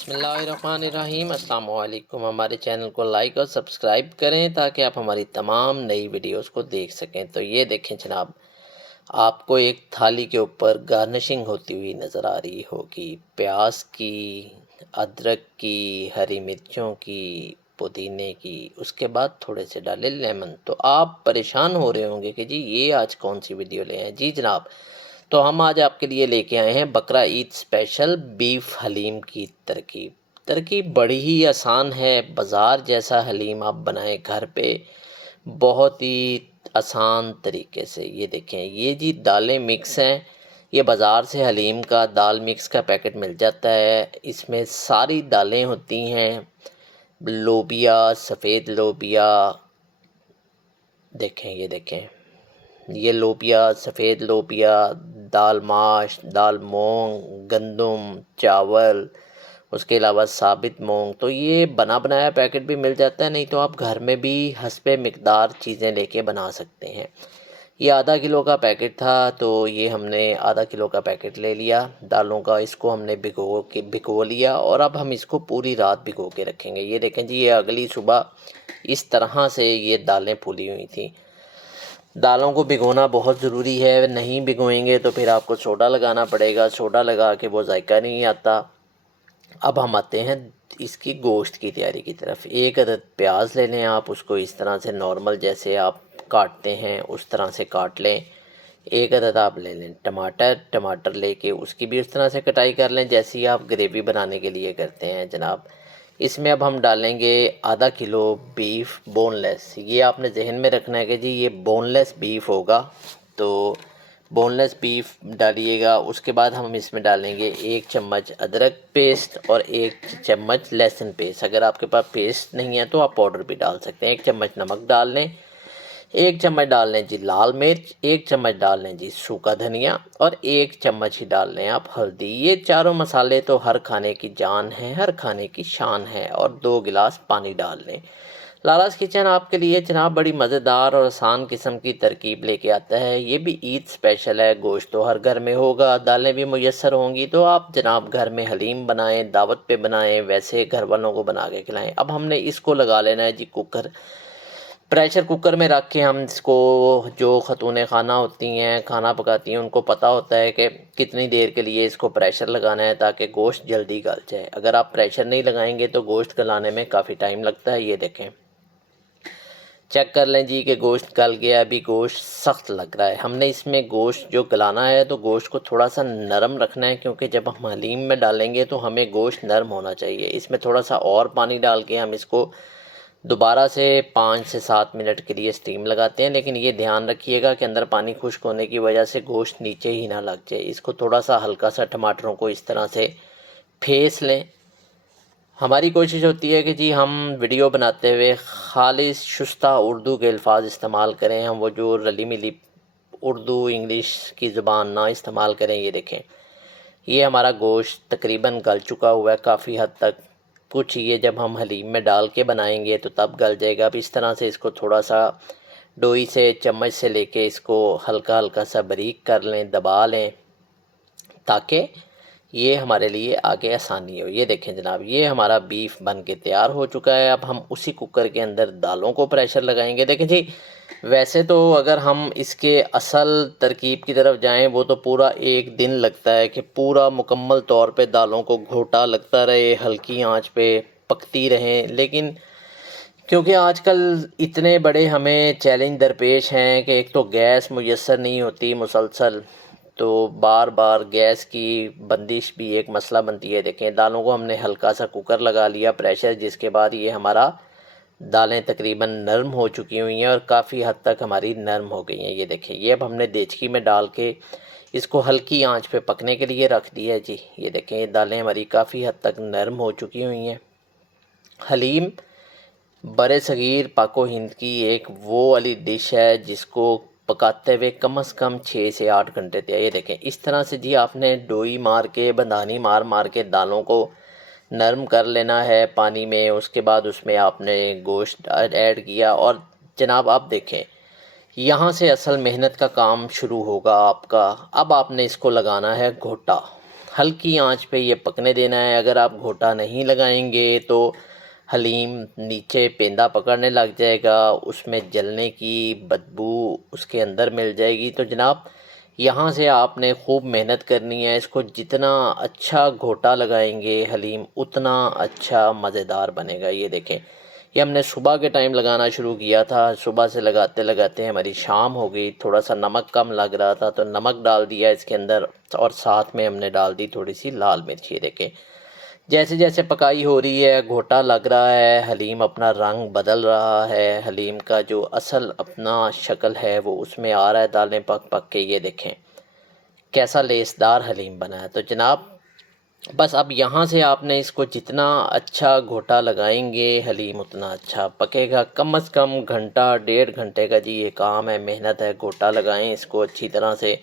बिस्मिल्लाहिर्रहमानिर्रहीम अस्सलाम वालेकुम। हमारे चैनल को लाइक और सब्सक्राइब करें ताकि आप हमारी तमाम नई वीडियोस को देख सकें। तो ये देखें जनाब, आपको एक थाली के ऊपर गार्निशिंग होती हुई नज़र आ रही होगी, प्याज की, अदरक की, हरी मिर्चों की, पुदीने की, उसके बाद थोड़े से डाले लेमन। तो आप परेशान हो रहे होंगे कि जी ये आज कौन सी वीडियो ले आए। जी जनाब, तो हम आज आपके लिए लेके आए हैं बकरा ईद स्पेशल बीफ हलीम की तरकीब। तरकीब बड़ी ही आसान है। बाज़ार जैसा हलीम आप बनाएं घर पे, बहुत ही आसान तरीके से। ये देखें, ये जी दालें मिक्स हैं। ये बाज़ार से हलीम का दाल मिक्स का पैकेट मिल जाता है। इसमें सारी दालें होती हैं, लोबिया, सफ़ेद लोबिया, देखें ये देखें, ये लोबिया, सफ़ेद लोबिया, दाल माश, दाल मूंग, गंदम, चावल, उसके अलावा साबित मूंग। तो ये बना बनाया पैकेट भी मिल जाता है, नहीं तो आप घर में भी हस्बे मिकदार चीज़ें लेके बना सकते हैं। ये आधा किलो का पैकेट था, तो ये हमने आधा किलो का पैकेट ले लिया दालों का। इसको हमने भिगो लिया और अब हम इसको पूरी रात भिगो के रखेंगे। ये देखें जी, ये अगली सुबह इस तरह से ये दालें फूली हुई थी। दालों को भिगोना बहुत ज़रूरी है, नहीं भिगोएंगे तो फिर आपको सोडा लगाना पड़ेगा। सोडा लगा के वो जायका नहीं आता। अब हम आते हैं इसकी गोश्त की तैयारी की तरफ। एक अदद प्याज ले लें आप, उसको इस तरह से नॉर्मल जैसे आप काटते हैं उस तरह से काट लें। एक अदद आप ले लें टमाटर लेके उसकी भी उस तरह से कटाई कर लें जैसी आप ग्रेवी बनाने के लिए करते हैं जनाब। इसमें अब हम डालेंगे आधा किलो बीफ बोनलेस। ये आपने जहन में रखना है कि जी ये बोनलेस बीफ होगा, तो बोनलेस बीफ डालिएगा। उसके बाद हम इसमें डालेंगे 1 चम्मच अदरक पेस्ट और 1 चम्मच लहसुन पेस्ट। अगर आपके पास पेस्ट नहीं है तो आप पाउडर भी डाल सकते हैं। 1 चम्मच नमक डाल लें, 1 चम्मच डाल लें जी लाल मिर्च, 1 चम्मच डाल लें जी सूखा धनिया और 1 चम्मच ही डाल लें आप हल्दी। ये चारों मसाले तो हर खाने की जान है, हर खाने की शान है। और 2 गिलास पानी डाल लें। लालास किचन आपके लिए जनाब बड़ी मज़ेदार और आसान किस्म की तरकीब लेके आता है। ये भी ईद स्पेशल है। गोश्त तो हर घर में होगा, दालें भी मुयस्सर होंगी, तो आप जनाब घर में हलीम बनाएं, दावत पे बनाएं, वैसे घर वालों को बना के खिलाएं। अब हमने इसको लगा लेना है जी कुकर, प्रेशर कुकर में रख के हम इसको, जो खतून खाना होती हैं, खाना पकाती हैं, उनको पता होता है कि कितनी देर के लिए इसको प्रेशर लगाना है ताकि गोश्त जल्दी गल जाए। अगर आप प्रेशर नहीं लगाएंगे तो गोश्त गलाने में काफ़ी टाइम लगता है। ये देखें, चेक कर लें जी कि गोश्त गल गया। अभी गोश्त सख्त लग रहा है। हमने इसमें गोश्त जो गलाना है तो गोश्त को थोड़ा सा नरम रखना है, क्योंकि जब हम हलीम में डालेंगे तो हमें गोश्त नरम होना चाहिए। इसमें थोड़ा सा और पानी डाल के हम इसको दोबारा से 5 से 7 मिनट के लिए स्टीम लगाते हैं। लेकिन ये ध्यान रखिएगा कि अंदर पानी खुश्क होने की वजह से गोश्त नीचे ही ना लग जाए। इसको थोड़ा सा हल्का सा टमाटरों को इस तरह से फेंस लें। हमारी कोशिश होती है कि जी हम वीडियो बनाते हुए खालिस शुस्ता उर्दू के अल्फाज इस्तेमाल करें। हम वो जो रली मिली उर्दू इंग्लिश की ज़ुबान ना इस्तेमाल करें। ये देखें, ये हमारा गोश्त तकरीबन गल चुका हुआ है काफ़ी हद तक। कुछ ये जब हम हलीम में डाल के बनाएंगे तो तब गल जाएगा। अब इस तरह से इसको थोड़ा सा डोई से चम्मच से लेके इसको हल्का हल्का सा बारीक कर लें, दबा लें, ताकि ये हमारे लिए आगे आसानी हो। ये देखें जनाब, ये हमारा बीफ बन के तैयार हो चुका है। अब हम उसी कुकर के अंदर दालों को प्रेशर लगाएंगे। देखें जी, वैसे तो अगर हम इसके असल तरकीब की तरफ जाएं वो तो पूरा एक दिन लगता है कि पूरा मुकम्मल तौर पे दालों को घोटा लगता रहे, हल्की आंच पे पकती रहें। लेकिन क्योंकि आजकल इतने बड़े हमें चैलेंज दरपेश हैं कि एक तो गैस मुयस्सर नहीं होती मुसलसल, तो बार बार गैस की बंदिश भी एक मसला बनती है। देखें, दालों को हमने हल्का सा कुकर लगा लिया प्रेशर, जिसके बाद ये हमारा दालें तकरीबन नरम हो चुकी हुई हैं और काफ़ी हद तक हमारी नरम हो गई हैं। ये देखें, ये अब हमने देचकी में डाल के इसको हल्की आंच पे पकने के लिए रख दिया है जी। ये देखें, ये दालें हमारी काफ़ी हद तक नरम हो चुकी हुई हैं। हलीम बड़े सग़ीर पाको हिंद की एक वो वाली डिश है जिसको पकाते हुए कम से कम 6 से 8 घंटे तक। ये देखें, इस तरह से जी आपने डोई मार के, बंधानी मार मार के दालों को नरम कर लेना है पानी में। उसके बाद उसमें आपने गोश्त ऐड किया और जनाब आप देखें, यहाँ से असल मेहनत का काम शुरू होगा आपका। अब आपने इसको लगाना है घोटा। हल्की आंच पे ये पकने देना है। अगर आप घोटा नहीं लगाएंगे तो हलीम नीचे पेंदा पकड़ने लग जाएगा, उसमें जलने की बदबू उसके अंदर मिल जाएगी। तो जनाब यहाँ से आपने खूब मेहनत करनी है। इसको जितना अच्छा घोटा लगाएंगे हलीम उतना अच्छा मज़ेदार बनेगा। ये देखें, ये हमने सुबह के टाइम लगाना शुरू किया था। सुबह से लगाते लगाते हमारी शाम हो गई। थोड़ा सा नमक कम लग रहा था तो नमक डाल दिया इसके अंदर, और साथ में हमने डाल दी थोड़ी सी लाल मिर्च। ये देखें, जैसे जैसे पकाई हो रही है, घोटा लग रहा है, हलीम अपना रंग बदल रहा है, हलीम का जो असल अपना शक्ल है वो उसमें आ रहा है दालें पक पक के। ये देखें कैसा लेसदार हलीम बना है। तो जनाब बस अब यहाँ से आपने इसको जितना अच्छा घोटा लगाएंगे हलीम उतना अच्छा पकेगा। कम से कम घंटा 1.5 घंटे का जी ये काम है, मेहनत है। घोटा लगाएं इसको अच्छी तरह से,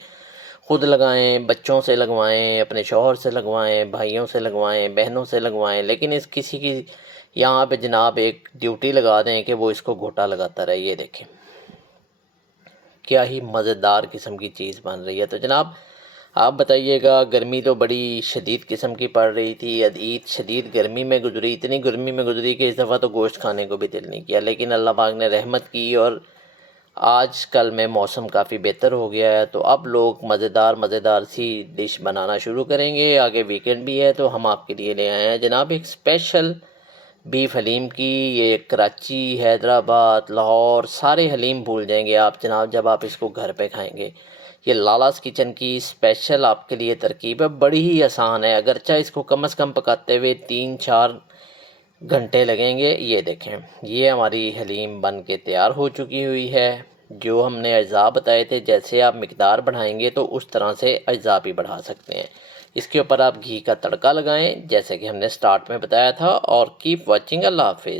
खुद लगाएं, बच्चों से लगवाएं, अपने शौहर से लगवाएं, भाइयों से लगवाएं, बहनों से लगवाएं, लेकिन इस किसी की यहाँ पे जनाब एक ड्यूटी लगा दें कि वो इसको घोटा लगाता रहे। ये देखें क्या ही मज़ेदार किस्म की चीज़ बन रही है। तो जनाब आप बताइएगा, गर्मी तो बड़ी शदीद किस्म की पड़ रही थी। ईद शदीद गर्मी में गुजरी, इतनी गर्मी में गुजरी कि इस दफ़ा तो गोश्त खाने को भी दिल नहीं किया, लेकिन अल्लाह पाक ने रहमत की और आज कल में मौसम काफ़ी बेहतर हो गया है। तो अब लोग मज़ेदार सी डिश बनाना शुरू करेंगे। आगे वीकेंड भी है तो हम आपके लिए ले आए हैं जनाब एक स्पेशल बीफ हलीम की। ये कराची, हैदराबाद, लाहौर सारे हलीम भूल जाएंगे आप जनाब जब आप इसको घर पे खाएंगे। ये लालास किचन की स्पेशल आपके लिए तरकीब है, बड़ी ही आसान है। अगरचा इसको कम से कम पकाते हुए 3-4 घंटे लगेंगे। ये देखें, ये हमारी हलीम बन के तैयार हो चुकी हुई है। जो हमने अज्जा बताए थे, जैसे आप मिकदार बढ़ाएंगे तो उस तरह से अज्जा भी बढ़ा सकते हैं। इसके ऊपर आप घी का तड़का लगाएं जैसे कि हमने स्टार्ट में बताया था। और कीप वॉचिंग। अल्लाह हाफिज़।